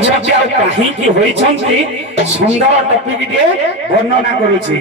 ହୋଇଛନ୍ତି ଆଉ କାହିଁକି ହୋଇଛନ୍ତି ସୁନ୍ଦର ଟପିକ ଟିଏ ବର୍ଣ୍ଣନା କରୁଛି।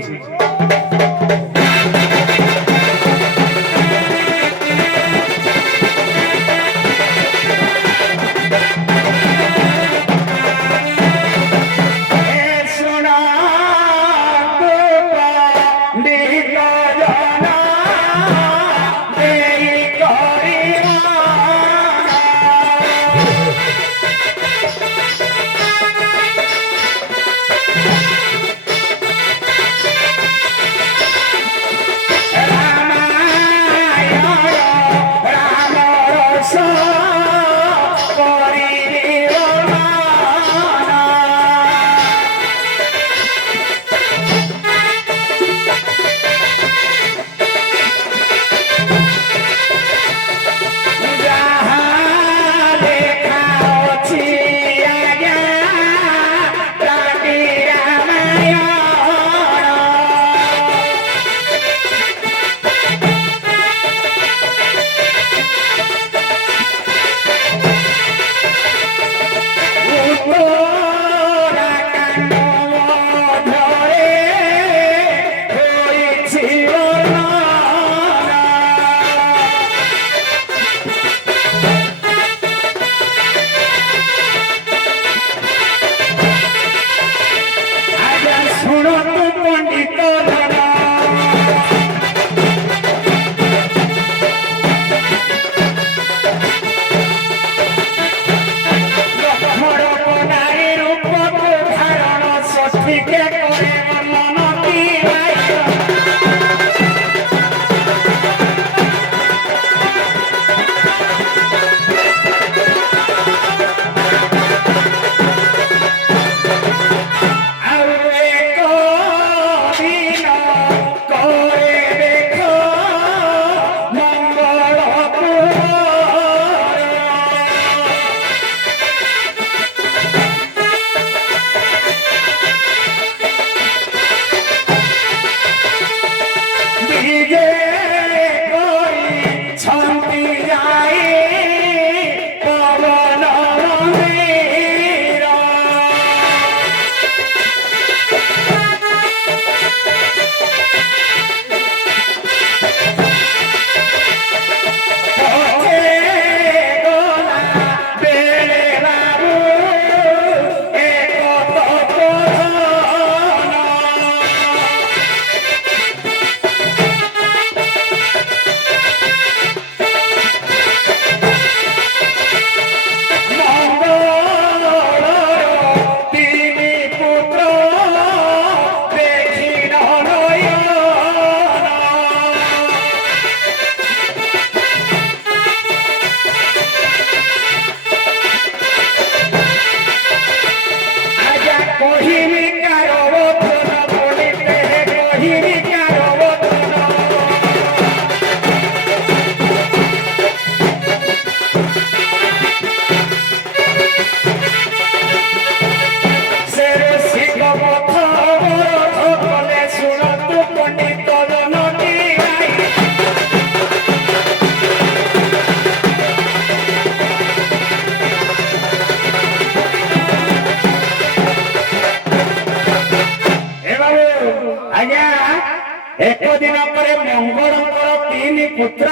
एक दिन पर मंगलकर तीन पुत्र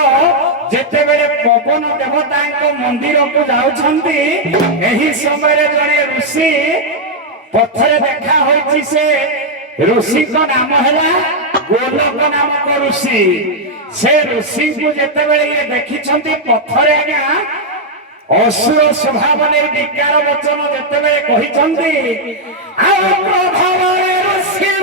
जेतेबेले पवन देवता मंदिर को जाउछंती एही समय जने ऋषि पथरे देखा होइछि से ऋषि को नाम हैला गोलक नामक ऋषि से ऋषि को जेतेबेले ये देखिछंती पथरे आज्ञा असुर स्वभाव ने विज्ञान वचन जेतेबेले कहिछंती आ प्रभाव ऋषि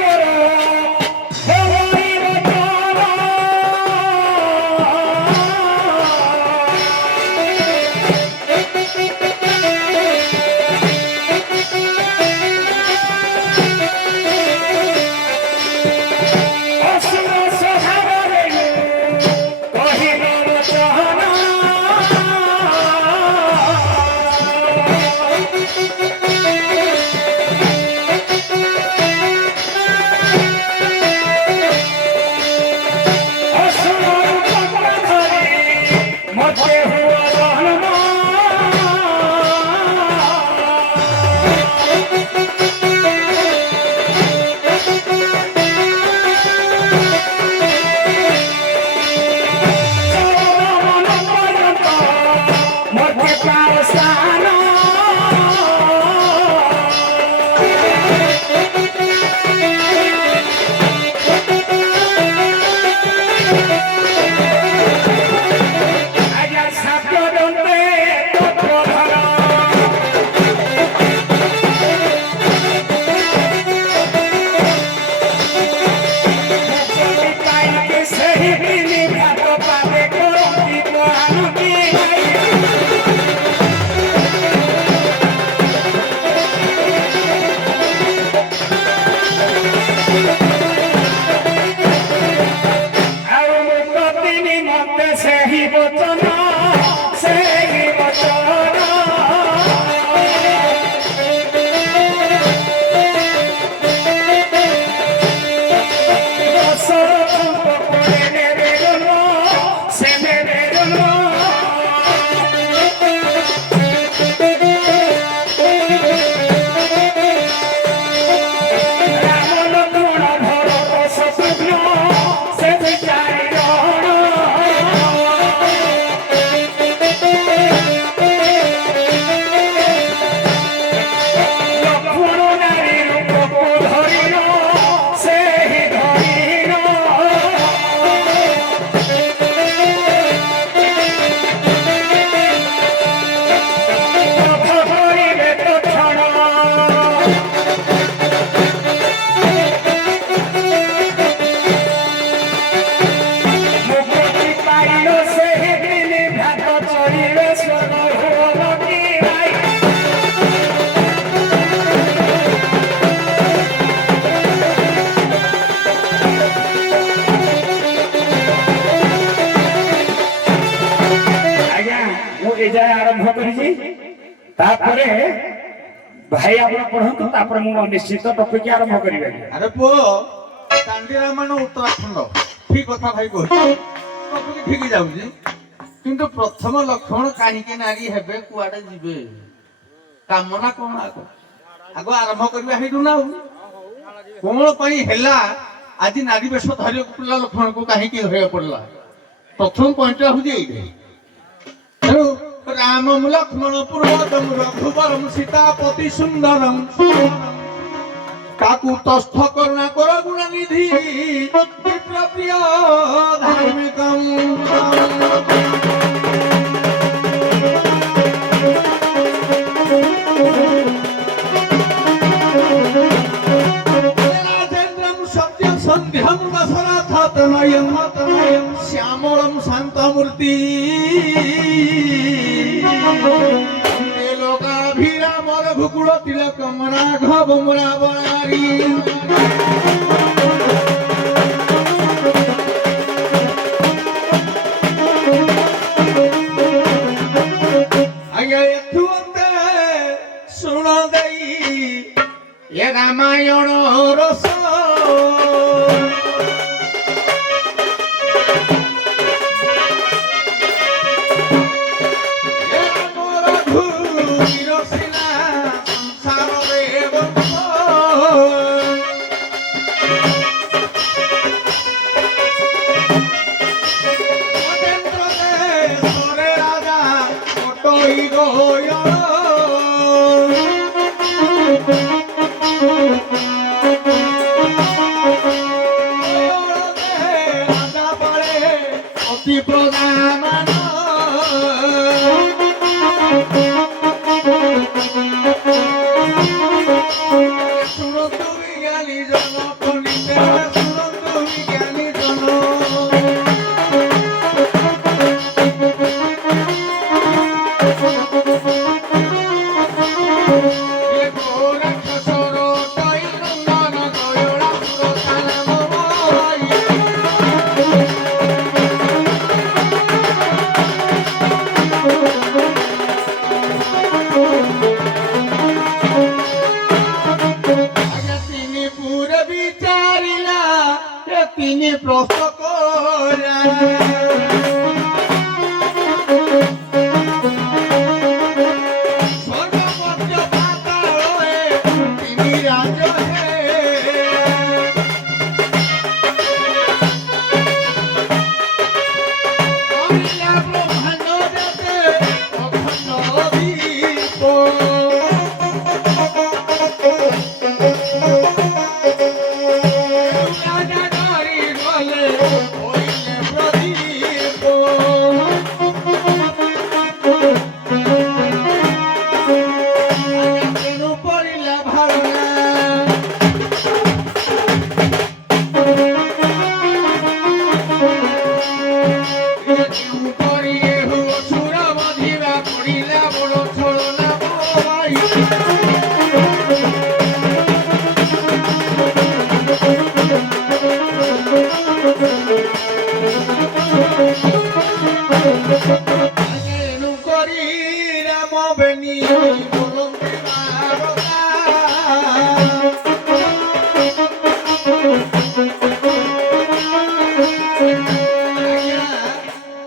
ତାପରେ ଭାଇ ଆପଣ ପଢନ୍ତୁ ତାପରେ ମୁଁ ନିଶ୍ଚିତ ଟପିକ ଆରମ୍ଭ କରିବି। ଆରେ ପୁଅ ଦାଣ୍ଡି ରାମାୟଣ ଉତ୍ତରାଖଣ୍ଡ ଠିକ କଥା ଭାଇ କହୁଛି, ଟପିକ ଠିକ ଯାଉଛି, କିନ୍ତୁ ପ୍ରଥମ ଲକ୍ଷଣ କାହିଁକି ନାରୀ ହେବେ, କୁଆଡେ ଯିବେ, କାମନା କଣ ଆଗ ଆରମ୍ଭ କରିବା ହେଇଠୁ ନା। କଣ ପାଇଁ ହେଲା ଆଜି ନାରୀ ବେଶ ଧରିବାକୁ ପଡିଲା, ଲକ୍ଷ୍ମଣକୁ କାହିଁକି ଧରିବାକୁ ପଡିଲା, ପ୍ରଥମ ପଏଣ୍ଟଟା ହଉଛି ଏଇଟା। ତେଣୁ ରାମ ଲକ୍ଷ୍ମଣ ପୂର୍ବତମ ରଘୁବରମ ସୀତାପତି ସୁନ୍ଦରମ କାକୁ ତସ୍ଥ କରୁଣା କର ଗୁଣ ନିଧି ବିପ୍ର ପ୍ରିୟ ଧାର୍ମିକମ୍। सन्ध्यं दशरथतनयं श्यामलं शान्तमूर्ति लोकाभिराम रघुकुल तिलकं राघवं रावणारी। शुण दई ये रामायण रस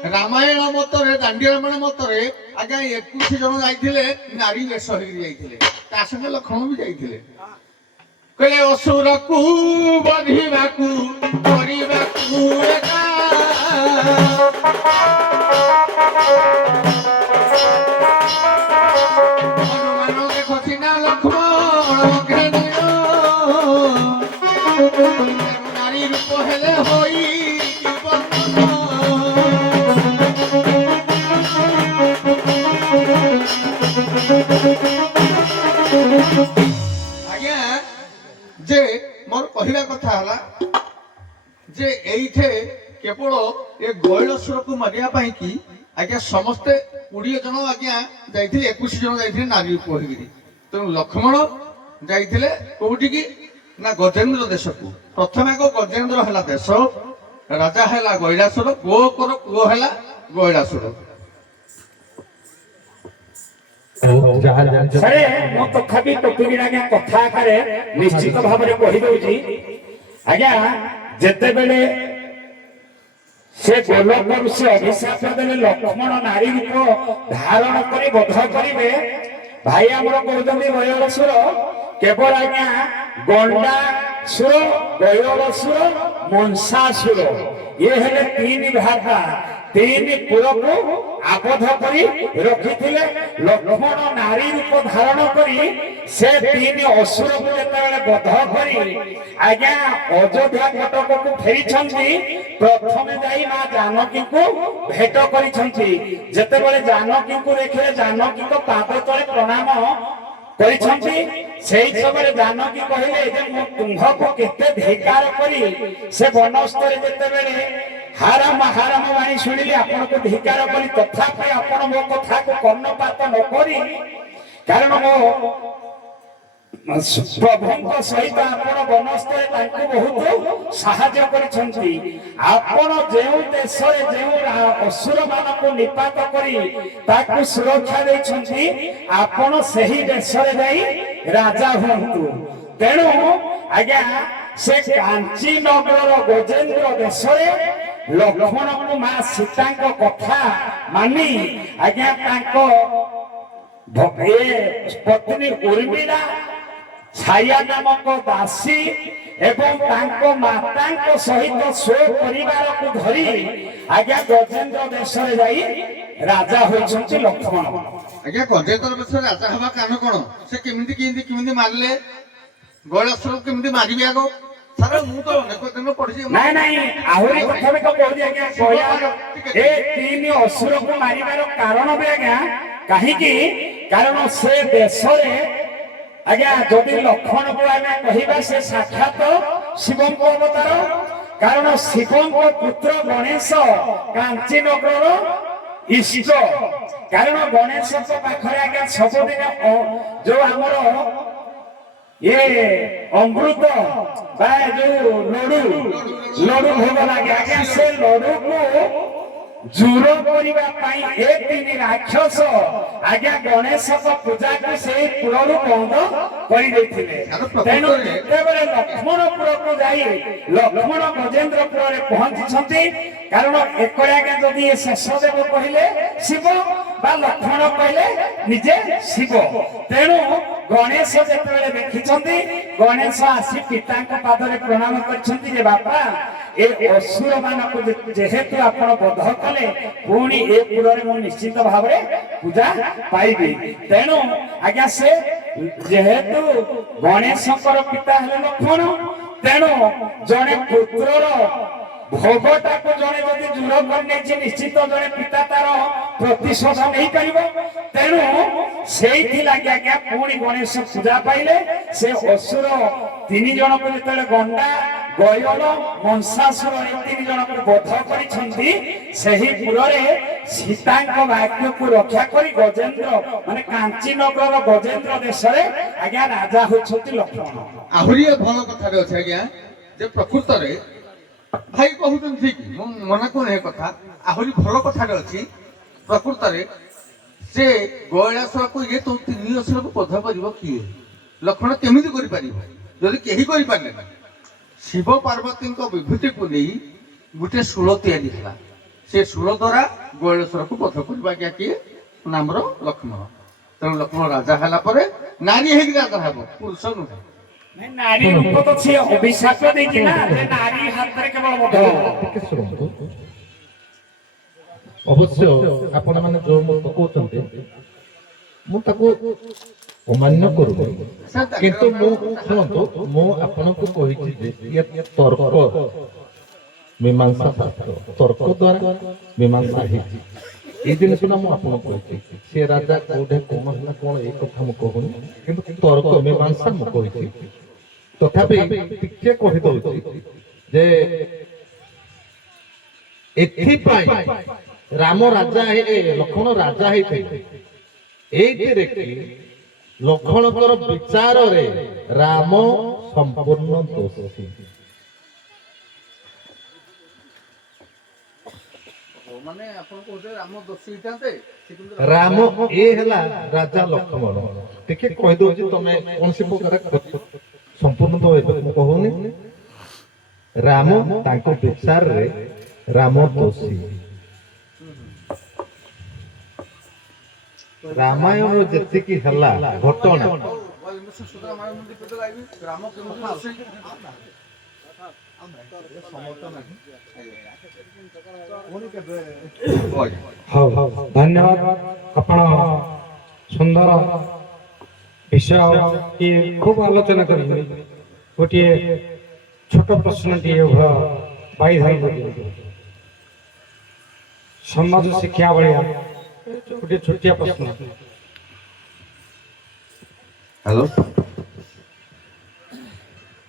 ରାମାୟଣ ମତରେ ଦାଣ୍ଡି ରାମାୟଣ ମତରେ ଆଜ୍ଞା 21 ଜଣ ଯାଇଥିଲେ, ନାରୀ ବେଶ ହେଇକି ଯାଇଥିଲେ, ତା ସାଙ୍ଗେ ଲକ୍ଷ୍ମଣ ବି ଯାଇଥିଲେ। କହିଲେ ଅସୁରକୁ ବଧିବାକୁ କରିବାକୁ ହନୁମାନ ଦେଖଛି ନା ଲକ୍ଷ୍ମଣ ନାରୀ ରୂପ ହେଲେ ହୋଇ ଆଜ୍ଞା। ଯେ ମୋର କହିବା କଥା ହେଲା ଯେ ଏଇଠେ କେବଳ ଏ ଗୈଳସୁରକୁ ମାରିବା ପାଇଁ କି ଆଜ୍ଞା ସମସ୍ତେ 20 ଜଣ ଆଜ୍ଞା ଯାଇଥିଲେ, 21 ଜଣ ଯାଇଥିଲେ ନାରୀ ରୂପ ହେଇକିରି। ତେଣୁ ଲକ୍ଷ୍ମଣ ଯାଇଥିଲେ କୋଉଠିକି ନା ଗଜେନ୍ଦ୍ର ଦେଶକୁ। ପ୍ରଥମେ ଗଜେନ୍ଦ୍ର ହେଲା ଦେଶ, ରାଜା ହେଲା ଗୈଳାସୁର, ପୁଅ ହେଲା ଗୈଳାସୁର। ସାରେ ମୁଁ ତଥାପି ଟୋପିକି ଆଜ୍ଞା କଥା ଆକାରେ ନିଶ୍ଚିତ ଭାବରେ କହିଦଉଛି ଆଜ୍ଞା ଯେତେବେଳେ ସେ ଗୋଲକରୁ ସେ ଅଭିଶାପ ଦେଲେ ଲକ୍ଷ୍ମଣ ନାରୀ ରୂପ ଧାରଣ କରି ବଧ କରିବେ ଭାଇ ଆମର କହୁଛନ୍ତି ବୟଳସୁର କେବଳ ଆଜ୍ଞା ଗଣ୍ଡାସୁର ବୟଳସୁର ମଂସାସୁର ଇଏ ହେଲେ ତିନି ଭାଷା ତିନି ପୁରକୁ ଆବଦ୍ଧ କରି ରଖିଥିଲେ ଲକ୍ଷ୍ମଣ ନାରୀ ରୂପ ଧାରଣ କରି ସେ ତିନି ଅସୁରକୁ ଯେତେବେଳେ ବଧ କରି ଆଜ୍ଞା ଅଯୋଧ୍ୟା କଟକକୁ ଫେରିଛନ୍ତି ପ୍ରଥମେ ଯାଇ ମା ଜାନକୀଙ୍କୁ ଭେଟ କରିଛନ୍ତି ଯେତେବେଳେ ଜାନକୀଙ୍କୁ ଦେଖିଲେ ଜାନକୀଙ୍କ ପାଦ ତଳେ ପ୍ରଣାମ କରିଛନ୍ତି ସେଇ ସମୟରେ ଜାନକୀ କହିଲେ ଯେ ମୁଁ ତୁମ୍ଭକୁ କେତେ ଧିକାର କରି ସେ ବନସ୍ତରେ ଯେତେବେଳେ ହାରାମ ବାଣୀ ଶୁଣିଲି ଆପଣଙ୍କୁ ଧିକାର କଲି ତଥାପି ଆପଣ ମୋ କଥାକୁ କର୍ଣ୍ଣପାତ ନ କରି କାରଣ ମୋ ପ୍ରଭୁଙ୍କ ସହିତ ଆପଣ ବନସ୍ତରେ ତାଙ୍କୁ ବହୁତ ସାହାଯ୍ୟ କରିଛନ୍ତି ଆପଣ ଯେଉଁ ଦେଶରେ ଯେଉଁ ଅସୁର ମାନଙ୍କୁ ନିପାତ କରି ତାକୁ ସୁରକ୍ଷା ଦେଇଛନ୍ତି ଆପଣ ସେହି ଦେଶରେ ଯାଇ ରାଜା ହୁଅନ୍ତୁ ତେଣୁ ଆଜ୍ଞା ସେ କାଞ୍ଚି ନଗରର ଗଜେନ୍ଦ୍ର ଦେଶରେ ଲକ୍ଷ୍ମଣଙ୍କୁ ମା ସୀତାଙ୍କ କଥା ମାନି ଆଜ୍ଞା ତାଙ୍କ ପତ୍ନୀ ଉର୍ମିଳା ଛାୟା ନାମକ ଦାସୀ ଏବଂ ତାଙ୍କ ମାତାଙ୍କ ସହିତ ପରିବାରକୁ ଧରି ଆଜ୍ଞା ଗଜେନ୍ଦ୍ର ଦେଶରେ ଯାଇ ରାଜା ହୋଇଛନ୍ତି ଲକ୍ଷ୍ମଣ ଆଜ୍ଞା ଗଜେନ୍ଦ୍ର ଦେଶରେ ରାଜା ହେବା କାରଣ କଣ ସେ କେମିତି ମାରିଲେ ଗୈଳାସୁରକୁ କେମିତି ମାରିବେ ଆଗ ସାର୍ ମୁଁ ତ ଅନେକ ଦିନ ପଢିଛି ନାଇଁ ଆହୁରି ପ୍ରଥମେ ତ କହୁଛି ଆଜ୍ଞା ଏ ତିନି ଅସୁରକୁ ମାରିବାର କାରଣ ବି ଆଜ୍ଞା କାହିଁକି କାରଣ ସେ ଦେଶରେ ଆଜ୍ଞା ଯଦି ଲକ୍ଷ୍ମଣକୁ ଆମେ କହିବା ସେ ସାକ୍ଷାତ ଶିବଙ୍କ ଅବତାର କାରଣ ଶିବଙ୍କ ପୁତ୍ର ଗଣେଶ କାଞ୍ଚି ନଗରର ଇଷ୍ଟ କାରଣ ଗଣେଶଙ୍କ ପାଖରେ ଆଜ୍ଞା ସବୁଦିନ ଯୋଉ ଆମର ଅମୃତ ବା ଯୋଉ ଲଡୁ ଭୋଗ ଲାଗେ ଆଜ୍ଞା ସେ ଲଡୁକୁ ଜୁର କରିବା ପାଇଁ ଏ ତିନି ରାକ୍ଷସ ଆଜ୍ଞା ଗଣେଶଙ୍କ ପୂଜାକୁ ସେଇ ପୁରରୁ ବନ୍ଦ କରିଦେଇଥିଲେ ତେଣୁ ଯେତେବେଳେ ଲକ୍ଷ୍ମଣପୁରକୁ ଯାଇ ଲକ୍ଷ୍ମଣ ଗଜେନ୍ଦ୍ରପୁରରେ ପହଞ୍ଚିଛନ୍ତି କାରଣ ଏକରେ ଆଜ୍ଞା ଯଦି ଏ ଶେଷ ଦେବ କହିଲେ ଶିବ ବା ଲକ୍ଷ୍ମଣ କହିଲେ ନିଜେ ଶିବ ତେଣୁ ଗଣେଶ ଯେତେବେଳେ ଦେଖିଛନ୍ତି ଗଣେଶ ଆସି ପିତାଙ୍କ ପାଦରେ ପ୍ରଣାମ କରିଛନ୍ତି ଯେ ବାପା ଏ ଅସୁର ମାନଙ୍କୁ ଯେହେତୁ ଆପଣ ବଧ କଲେ ପୁଣି ଏ ପୁରରେ ମୁଁ ନିଶ୍ଚିତ ଭାବରେ ପୂଜା ପାଇବି ତେଣୁ ଆଜ୍ଞା ସେ ଯେହେତୁ ଗଣେଶଙ୍କର ପିତା ହେଲେ ଲକ୍ଷ୍ମଣ ତେଣୁ ଜଣେ ପୁତ୍ରର ଭୋଗଟାକୁ ଜଣେ ଯଦି ଦୂର କରିନେଇଛି ନିଶ୍ଚିତ ଜଣେ ପିତା ତାର ପ୍ରତିଶୋଧ ନେଇପାରିବ ତେଣୁ ସେଇଥିଲାଗି ଆଜ୍ଞା ପୁଣି ଗଣେଶ ପୂଜା ପାଇଲେ ସେ ଅସୁର ତିନି ଜଣକୁ ଯେତେବେଳେ ଗଣ୍ଡା ଗୟଳ ମଂସାସୁର ଏ ତିନି ଜଣକୁ ବଧ କରିଛନ୍ତି ସେହି ପୁରରେ ସୀତାଙ୍କ ଭାଗ୍ୟକୁ ରକ୍ଷା କରି ଗଜେନ୍ଦ୍ର ମାନେ କାଞ୍ଚି ନଗରର ଗଜେନ୍ଦ୍ର ଦେଶରେ ଆଜ୍ଞା ରାଜା ହୋଇଛନ୍ତି ଲକ୍ଷ୍ମଣ ଆହୁରି ଭଲ କଥାରେ ଅଛି ଆଜ୍ଞା ଯେ ପ୍ରକୃତରେ ଭାଇ କହୁଛନ୍ତି ଠିକ ମୁଁ ମନା କରୁନି ଏ କଥା ଆହୁରି ଭଲ କଥାରେ ଅଛି ପ୍ରକୃତରେ ସେ ଗୈଳାସୁରକୁ ଇଏ ତ ତିନି ଅସୁରକୁ ବଧ କରିବ କିଏ ଲକ୍ଷ୍ମଣ କେମିତି କରିପାରିବ ଯଦି କେହି କରିପାରିଲେ ନା ଶିବ ପାର୍ବତୀଙ୍କ ବିଭୂତିକୁ ନେଇ ଗୋଟେ ଶୂଳ ତିଆରି ହେଲା ସେ ଶୂଳ ଦ୍ୱାରା ଗୈଳାସୁରକୁ ବଧ କରିବା ଆଜ୍ଞା କିଏ ନାମର ଲକ୍ଷ୍ମଣ ତେଣୁ ଲକ୍ଷ୍ମଣ ରାଜା ହେଲା ପରେ ନାରୀ ହେଇକି ରାଜା ହେବ ପୁରୁଷ ନୁହେଁ ନାରୀ ରୂପ ତ ସିଏ ଅଭିଶାପ ଦେଇଛି ନା ଯେ ନାରୀ ହାତରେ କେବଳ ବଧ ଟିକେ ଶୁଣନ୍ତୁ ଅବଶ୍ୟ ଆପଣମାନେ ଯୋଉ ମତ କହୁଛନ୍ତି ମୁଁ ତାକୁ ଅମାନ୍ୟ କରୁନି କିନ୍ତୁ ମୁଁ ଶୁଣନ୍ତୁ ମୁଁ ଆପଣଙ୍କୁ କହିଛି ଯେ ଇଏ ତର୍କ ମୀମାଂସା ଶାସ୍ତ୍ର ତର୍କ ଦ୍ୱାରା ମୀମାଂସା ହେଇଛି এই ଜିନିଷଟା ମୁଁ ଆପଣଙ୍କୁ କହିଛି ସେ ରାଜା କୋଉଠି କଣ ହେଲା କଣ ଏଇ କଥା ମୁଁ କହୁନି କିନ୍ତୁ ତର୍କ ମୀମାଂସା ମୁଁ କହିଛି ତଥାପି ଟିକେ କହିଦଉଛି ଯେ ଏଥିପାଇଁ ରାମ ରାଜା ଲକ୍ଷ୍ମଣ ରାଜା ହେଇଥିଲେ ଏଇଥିରେ କି ଲକ୍ଷ୍ମଣଙ୍କର ବିଚାରରେ ରାମ ସମ୍ପୂର୍ଣ୍ଣ ଦୋଷୀ ମାନେ ଆପଣ କହୁଥିଲେ ରାମ ଦୋଷୀ ହେଇଥାନ୍ତେ ସେ କିନ୍ତୁ ରାମ ଏ ହେଲା ରାଜା ଲକ୍ଷ୍ମଣ। ଟିକେ କହିଦଉଛି ତମେ କୌଣସି ପ୍ରକାର ସମ୍ପୂର୍ଣ୍ଣ ତ ଏବେ ମୁଁ କହୁନି। ରାମ ତାଙ୍କ ବିଚାରରେ ରାମ ଦୋଷୀ। ରାମାୟଣ ଯେତିକି ହେଲା ଘଟଣା ରାମ କେମିତି ଦୋଷୀ? ହଉ ଧନ୍ୟବାଦ। ଆପଣ ସୁନ୍ଦର ବିଷୟ ଟିଏ ଖୁବ ଆଲୋଚନା କରିବେ। ଗୋଟିଏ ଛୋଟ ପ୍ରଶ୍ନଟିଏ ଉଭୟ ଭାଇ ଧରନ୍ତୁ। ସମାଜ ଶିକ୍ଷା ଭଳିଆ ଗୋଟିଏ ଛୋଟିଆ ପ୍ରଶ୍ନ। ହ୍ୟାଲୋ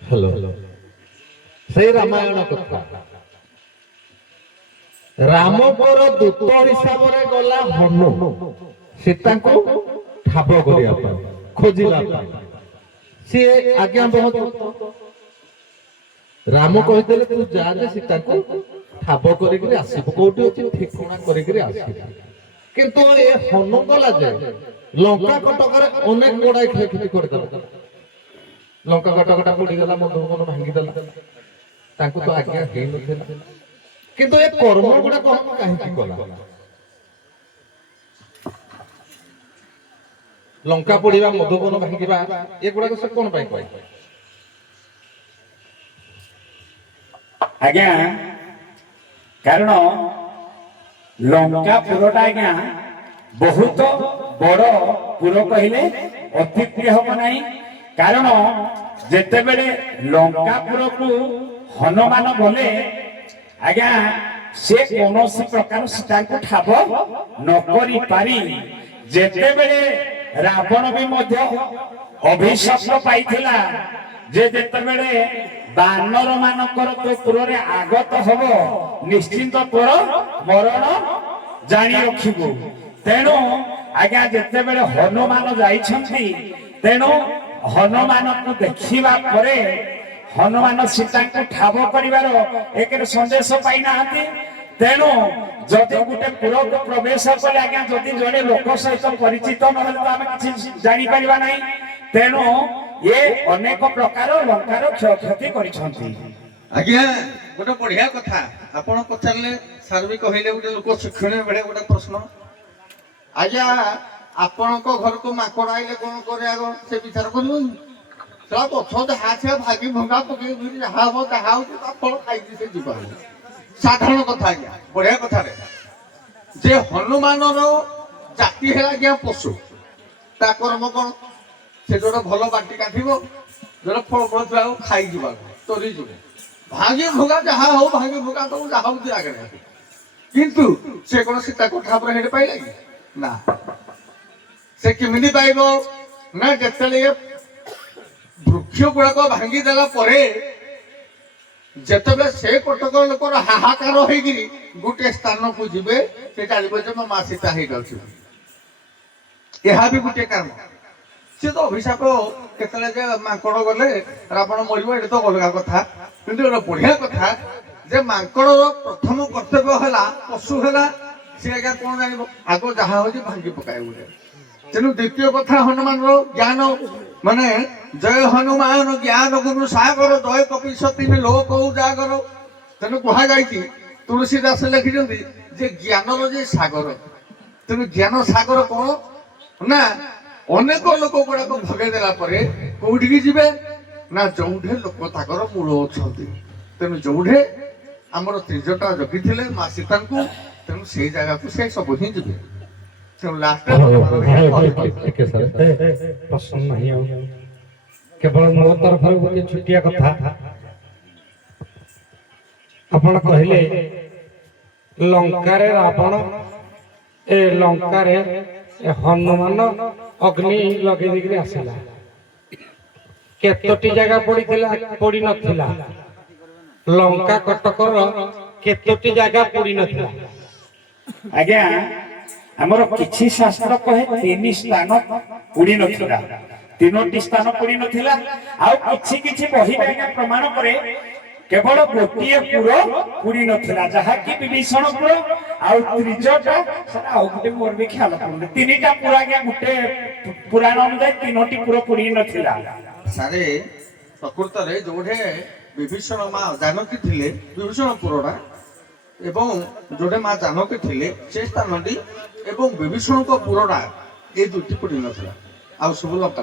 ହ୍ୟାଲୋ ସେଇ ରାମାୟଣ କଥା। ରାମଙ୍କର ଦୂତ ହିସାବରେ ଗଲା ହନୁ ସୀତାଙ୍କୁ ଠାବ କରିବା ପାଇଁ, ଖୋଜିବା ପାଇଁ। ସିଏ ଆଜ୍ଞା ବହୁତ ରାମ କହିଥିଲେ ତୁ ଯା ଯେ ସୀତାକୁ ଠାବ କରିକିରି ଆସିବୁ, କୋଉଠି ଅଛି ଠିକଣା କରିକିରି ଆସିବୁ। କିନ୍ତୁ ଏ ହନୁ ଗଲା ଯେ ଲଙ୍କା କଟକରେ ଅନେକ ଗୋଡାଏ କ୍ଷୟକ୍ଷତି କରିଦେଲା। ଲଙ୍କା କଟକଟା ପୋଡିଗଲା, ମଧୁବନ ଭାଙ୍ଗିଦେଲା। ତାଙ୍କୁ ତ ଆଜ୍ଞା ହେଇନଥିଲା, କିନ୍ତୁ ଏ କର୍ମ ଗୁଡାକ କାହିଁକି କଲା? ଲଙ୍କା ପୋଡିବା, ମଧୁବନ ଭାଙ୍ଗିବା ଏଗୁଡାକ ସେ କଣ ପାଇଁ କହିବ? ଆଜ୍ଞା କାରଣ ଲଙ୍କା ପୁରଟା ଆଜ୍ଞା ବହୁତ ବଡ ପୁର କହିଲେ ଅତ୍ୟୁକ୍ତି ହବ ନାହିଁ। କାରଣ ଯେତେବେଳେ ଲଙ୍କାପୁରକୁ ହନୁମାନ ଗଲେ ଆଜ୍ଞା ସେ କୌଣସି ପ୍ରକାର ସୀତାଙ୍କୁ ଠାବ ନ କରି ପାରି, ଯେତେବେଳେ ରାବଣ ବି ମଧ୍ୟ ଅଭିଶପ୍ତ ପାଇଥିଲା ଯେ ଯେତେବେଳେ ବାନର ମାନଙ୍କର ତୋ ପୁରରେ ଆଗତ ହବ ନିଶ୍ଚିନ୍ତ ତୋର ମରଣ ଜାଣି ରଖିବୁ। ତେଣୁ ଆଜ୍ଞା ଯେତେବେଳେ ହନୁମାନ ଯାଇଛନ୍ତି, ତେଣୁ ହନୁମାନଙ୍କୁ ଦେଖିବା ପରେ ହନୁମାନ ସୀତାଙ୍କୁ ଠାବ କରିବାର ଏକରେ ସନ୍ଦେଶ ପାଇନାହାନ୍ତି। ତେଣୁ ଯଦି ଗୋଟେ ପୁରକୁ ପ୍ରବେଶ କଲେ ଆଜ୍ଞା ଯଦି ଜଣେ ଲୋକ ସହିତ ପରିଚିତ ନହେଲେ ତ ଆମେ କିଛି ଜାଣିପାରିବା ନାହିଁ। ତେଣୁ ଏ ଅନେକ ପ୍ରକାର ଲଙ୍କାର କ୍ଷୟକ୍ଷତି କରିଛନ୍ତି। ଆଜ୍ଞା ଗୋଟେ ବଢିଆ କଥା ଆପଣ ପଚାରିଲେ। ସାର୍ ବି କହିଲେ ଗୋଟେ ଲୋକ ଶିକ୍ଷଣୀୟ ବେଳେ ଗୋଟେ ପ୍ରଶ୍ନ। ଆଜ୍ଞା ଆପଣଙ୍କ ଘରକୁ ମାଙ୍କଡ ଆଇଲେ କଣ କରେ ଆଗ ସେ ବିଚାର କରିବନି? ଗଛ ଯାହା ସେ ଭାଗି ଭଙ୍ଗା ପକେଇ ଯାହା ହବ ତାହା ହଉଛି ତା ଫଳ ଖାଇକି ସେ ଯିବ। ସାଧାରଣ କଥା ଆଜ୍ଞା, ବଢିଆ କଥାରେ ଯେ ହନୁମାନର ଜାତି ହେଲା ଆଜ୍ଞା ପଶୁ। ତା କର୍ମ କଣ? ସେ ଯୋଉଟା ଭଲ ବାଟି କାଟିବ, ଯୋଉଟା ଫଳ ଫଳ ଥିବା ଖାଇଯିବ, ଚରିଯିବ। ଭାଙ୍ଗି ଭଙ୍ଗା ଯାହା ହଉ ଭାଙ୍ଗି ଭଙ୍ଗା ଦବ ଯାହା ହଉଛି ଆଗରେ। କିନ୍ତୁ ସେ କଣ ସୀତାକୁ ଠାବରେ ହେଠି ପାଇଲା କି? ନା। ସେ କେମିତି ପାଇବ ନା ଯେତେବେଳେ ବୃକ୍ଷ ଗୁଡାକ ଭାଙ୍ଗି ଦେଲା ପରେ ଯେତେବେଳେ ସେ କଟକ ଲୋକର ହାହାକାର ହେଇକିରି ଗୋଟେ ସ୍ଥାନକୁ ଯିବେ, ସେ ଜାଣିବ ଯେ ମୋ ମା ସୀତା ହେଇଯାଉଛି। ଏହା ବି ଗୋଟେ କାରଣ। ସେ ତ ଅଭିଶାପ କେତେବେଳେ ଯେ ମାଙ୍କଡ ଗଲେ ରାବଣ ମରିବ, ଏଠି ତ ଅଲଗା କଥା। କିନ୍ତୁ ଗୋଟେ ବଢିଆ କଥା ଯେ ମାଙ୍କଡର ପ୍ରଥମ କର୍ତ୍ତବ୍ୟ ହେଲା, ପଶୁ ହେଲା, ସେ ଆଜ୍ଞା କଣ ଜାଣିବ ଆଗ ଯାହା ହଉଛି ଭାଙ୍ଗି ପକାଏ ଗୋଟେ। ତେଣୁ ଦ୍ୱିତୀୟ କଥା ହନୁମାନର ଜ୍ଞାନ, ମାନେ ଜୟ ହନୁମାନ ଜ୍ଞାନ ଗୁରୁ ସାଗର, ଜୟ କପିଶତି ଲୋକ ଉଜାଗର। ତେଣୁ କୁହାଯାଇଛି, ତୁଳସୀଦାସ ଲେଖିଛନ୍ତି ଯେ ଜ୍ଞାନର ଯେ ସାଗର। ତେଣୁ ଜ୍ଞାନ ସାଗର କଣ ନା ଅନେକ ଲୋକ ଗୁଡାକ ଭଗେଇ ଦେଲା ପରେ କୋଉଠିକି ଯିବେ ନା ଯୋଉଠେ ଲୋକ ତାଙ୍କର ମୂଳ ଅଛନ୍ତି। ତେଣୁ ଯୋଉଠେ ଆମର ତ୍ରିଜଟା ଜଗିଥିଲେ ମା ସୀତାଙ୍କୁ, ତେଣୁ ସେଇ ଜାଗାକୁ ସେ ସବୁ ହିଁ ଯିବେ। ତେଣୁ ଲାଷ୍ଟରେ ପ୍ରଶ୍ନ ନାହିଁ ଆଉ କେବଳ ମୋ ତରଫରୁ ଗୋଟେ ଛୋଟିଆ କଥା। ଆପଣ କହିଲେ ଲଙ୍କାରେ ରାବଣ, ଏ ଲଙ୍କାରେ ହନୁମାନ ଅଗ୍ନି ଲଗେଇ ଦେଇକିରି ଆସିଲା। କେତୋଟି ଜାଗା ପଡିଥିଲା ପଡି ନଥିଲା? ଲଙ୍କା କଟକର କେତୋଟି ଜାଗା ପଡି ନଥିଲା? ଆଜ୍ଞା ଆମର କିଛି ଶାସ୍ତ୍ର କହେ 3 ସ୍ଥାନ ପଡି ନଥିଲା, 3ଟି ସ୍ଥାନ ପଡି ନଥିଲା। ଆଉ କିଛି କିଛି ବହି ଆଜ୍ଞା ପ୍ରମାଣ କରେ କେବଳ ଗୋଟିଏ ପୁର ପୁରୀ ନଥିଲା ଯାହାକି ବିଭୀଷଣ ପୁର ଆଉ ତ୍ରିଜଟା ସେଟା ଆଉ ଗୋଟେ ମୋର ବି ଖ୍ୟାଲ ପଡୁନି ତିନିଟା ପୁର ଆଜ୍ଞା ଗୋଟେ ପୁରାଣ ଅନୁଯାୟୀ ତିନୋଟି ପୁର ପୁରୀ ନଥିଲା ସାରେ ପ୍ରକୃତରେ ଯୋଉଠେ ବିଭୀଷଣ ମା ଜାନକୀ ଥିଲେ ବିଭୀଷଣ ପୁରଟା ଏବଂ ଯୋଉଠେ ମା ଜାନକୀ ଥିଲେ ସେ ସ୍ଥାନଟି ଏବଂ ବିଭୀଷଣଙ୍କ ପୁରଟା ଏ ଦୁଇଟି ପୁରୀ ନଥିଲା ଆଉ ସବୁ ଲଙ୍କା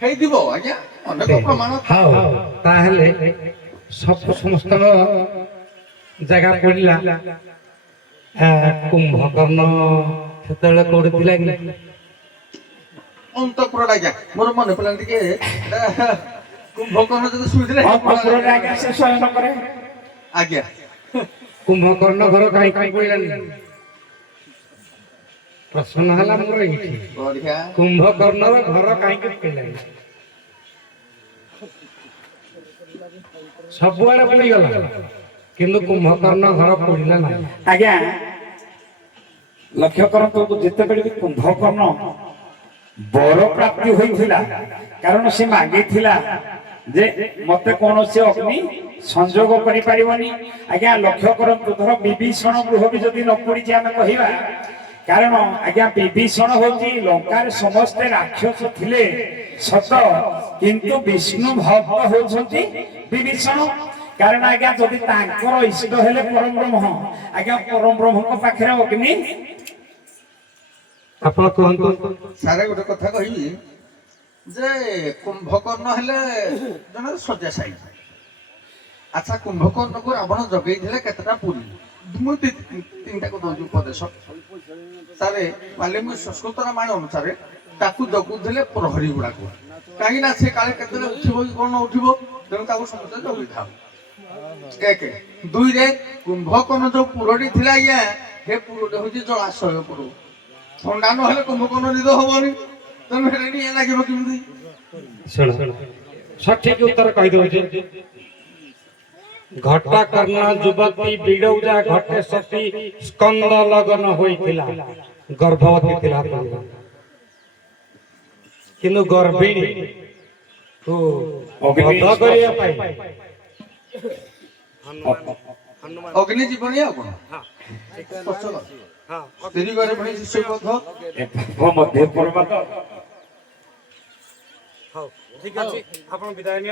ହେଇଥିବ ଆଜ୍ଞା ଅନେକ ପ୍ରମାଣ ହଉ ତାହେଲେ ସମସ୍ତ ଜାଗା ପଡିଲା କୁମ୍ଭକର୍ଣ୍ଣ ସେତେବେଳେ କୋଉଠି ଥିଲା କି ଅନ୍ତପୁରଟା ଆଜ୍ଞା ମୋର ମନେ ପଡ଼ିଲା ଟିକେ କୁମ୍ଭକର୍ଣ୍ଣ ଯଦି ଶୁଣିଥିଲେ ଅନ୍ତପୁରରେ ଆଜ୍ଞା ସେ ଶୟନ କରେ ଆଜ୍ଞା କୁମ୍ଭକର୍ଣ୍ଣ ଘର କାହିଁ ପଡିଲାନି ପ୍ରଶ୍ନ ହେଲା ମୋର ଏଇଠି ବଢିଆ କୁମ୍ଭକର୍ଣ୍ଣର ଘର କାହିଁକି ପଡିଲାନି ସବୁଆଡେ ପଡିଗଲା କିନ୍ତୁ କୁମ୍ଭକର୍ଣ୍ଣ ଘର ପଡିଲା ନାହିଁ ଆଜ୍ଞା ଲକ୍ଷ୍ୟ କରନ୍ତୁ ଯେତେବେଳେ ବି କୁମ୍ଭକର୍ଣ୍ଣ ବର ପ୍ରାପ୍ତି ହୋଇଥିଲା କାରଣ ସେ ମାଗିଥିଲା ଯେ ମତେ କୌଣସି ଅଗ୍ନି ସଂଯୋଗ କରିପାରିବନି ଆଜ୍ଞା ଲକ୍ଷ୍ୟ କରନ୍ତୁ ଧର ବିଭୀଷଣ ଗୃହ ବି ଯଦି ନ ପଡିଛି ଆମେ କହିବା କାରଣ ଆଜ୍ଞା ବିଭୀଷଣ ହଉଛି ଲଙ୍କାରେ ସମସ୍ତେ ରାକ୍ଷସ ଥିଲେ ସତ କିନ୍ତୁ ବିଷ୍ଣୁ ଭକ୍ତ ହଉଛନ୍ତି ବିଭୀଷଣ କାରଣ ଆଜ୍ଞା ଯଦି ତାଙ୍କର ଇଷ୍ଟ ହେଲେ ପରବ୍ରହ୍ମ ଆଜ୍ଞା ପରବ୍ରହ୍ମଙ୍କ ପାଖରେ ଅଗ୍ନି ଆପଣ କୁହନ୍ତୁ ସାରେ ଗୋଟେ କଥା କହିବି ଯେ କୁମ୍ଭକର୍ଣ୍ଣ ହେଲେ ଜଣେ ଶଯ୍ୟାଶାୟୀ ଆଚ୍ଛା କୁମ୍ଭକର୍ଣ୍ଣକୁ ରାବଣ ଜଗେଇଥିଲେ କେତେଟା ପୁରୀ ମୁଁ ତିନିଟାକୁ ଦଉଛି ଉପଦେଶ ସାରେ ବାଲ୍ମୀକି ସଂସ୍କୃତ ରାମାୟଣ ଅନୁସାରେ ତାକୁ ଜଗୁଥିଲେ ପ୍ରହରୀ ଗୁଡାକୁ କାହିଁକି ନା ସେ କାଳେ କେତେବେଳେ ଉଠିବ କି କଣ ଉଠିବ ତେଣୁ ତାକୁ ସମସ୍ତେ ଜଗିଥାଉ ଏକ ଦୁଇରେ କୁମ୍ଭକର୍ଣ୍ଣ ଯୋଉ ପୁରଟି ଥିଲା ଆଜ୍ଞା ସେ ପୁରଟି ହଉଛି ଜଳାଶୟ ପୁର ଥଣ୍ଡା ନହେଲେ କୁମ୍ଭକର୍ଣ୍ଣ ନିଦ ହବନି ତେଣୁ ସେଟା ନିଆଁ ଲାଗିବ କେମିତି ଶୁଣ ସଠିକ ଉତ୍ତର କହିଦଉଛି ଘଟକର୍ଣ୍ଣ ଯୁବତୀ ବିଡୌଜା ଘଟେ ସତୀ ସ୍କନ୍ଦ ଲଗନ ହୋଇଥିଲା ଗର୍ଭବତୀ ଥିଲା କିନ୍ତୁ ଗର୍ଭିଣୀ ବଧ କରିବା ପାଇଁ ଅଗ୍ନି ଜୀବନୀ ଆଉ କଣ ସ୍ତ୍ରୀ ଘରେ ପୁଣି ଶିଶୁ ବଧ ମଧ୍ୟ ପର୍ବତ ଠିକ ଅଛି ଆପଣ ବିଦାୟ ନିଅ